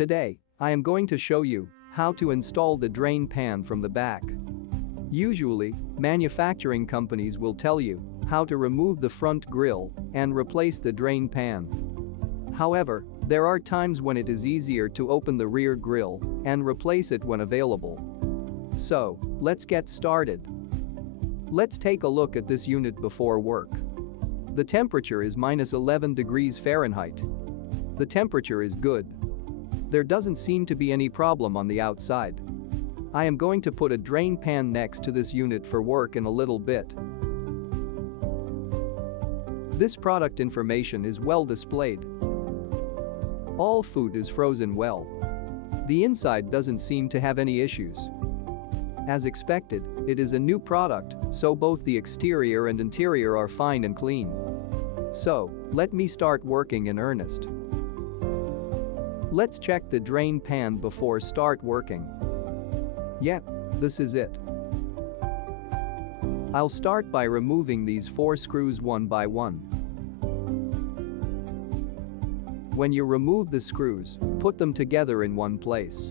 Today, I am going to show you how to install the drain pan from the back. Usually, manufacturing companies will tell you how to remove the front grille and replace the drain pan. However, there are times when it is easier to open the rear grille and replace it when available. So, let's get started. Let's take a look at this unit before work. The temperature is -11 degrees Fahrenheit. The temperature is good. There doesn't seem to be any problem on the outside. I am going to put a drain pan next to this unit for work in a little bit. This product information is well displayed. All food is frozen well. The inside doesn't seem to have any issues. As expected, it is a new product, so both the exterior and interior are fine and clean. So, let me start working in earnest. Let's check the drain pan before start working. Yep, this is it. I'll start by removing these 4 screws one by one. When you remove the screws, put them together in one place.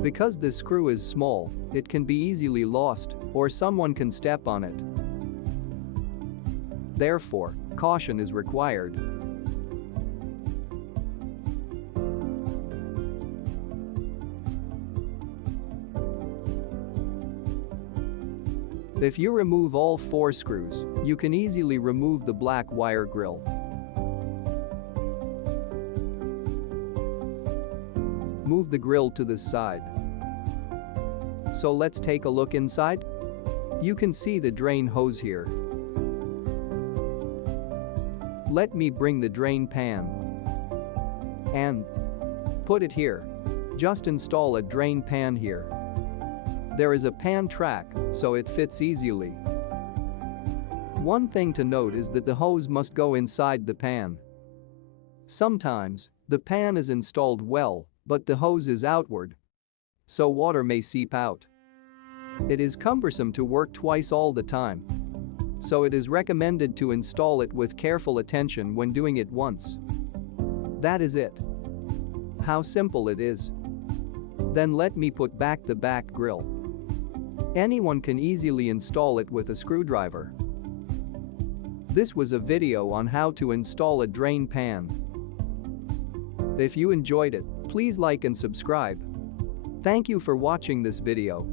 Because this screw is small, it can be easily lost or someone can step on it. Therefore, caution is required. If you remove all 4 screws, you can easily remove the black wire grill. Move the grill to this side. So let's take a look inside. You can see the drain hose here. Let me bring the drain pan and put it here. Just install a drain pan here. There is a pan track, so it fits easily. One thing to note is that the hose must go inside the pan. Sometimes, the pan is installed well, but the hose is outward, so water may seep out. It is cumbersome to work twice all the time, so it is recommended to install it with careful attention when doing it once. That is it. How simple it is. Then let me put back the back grill. Anyone can easily install it with a screwdriver. This was a video on how to install a drain pan. If you enjoyed it, please like and subscribe. Thank you for watching this video.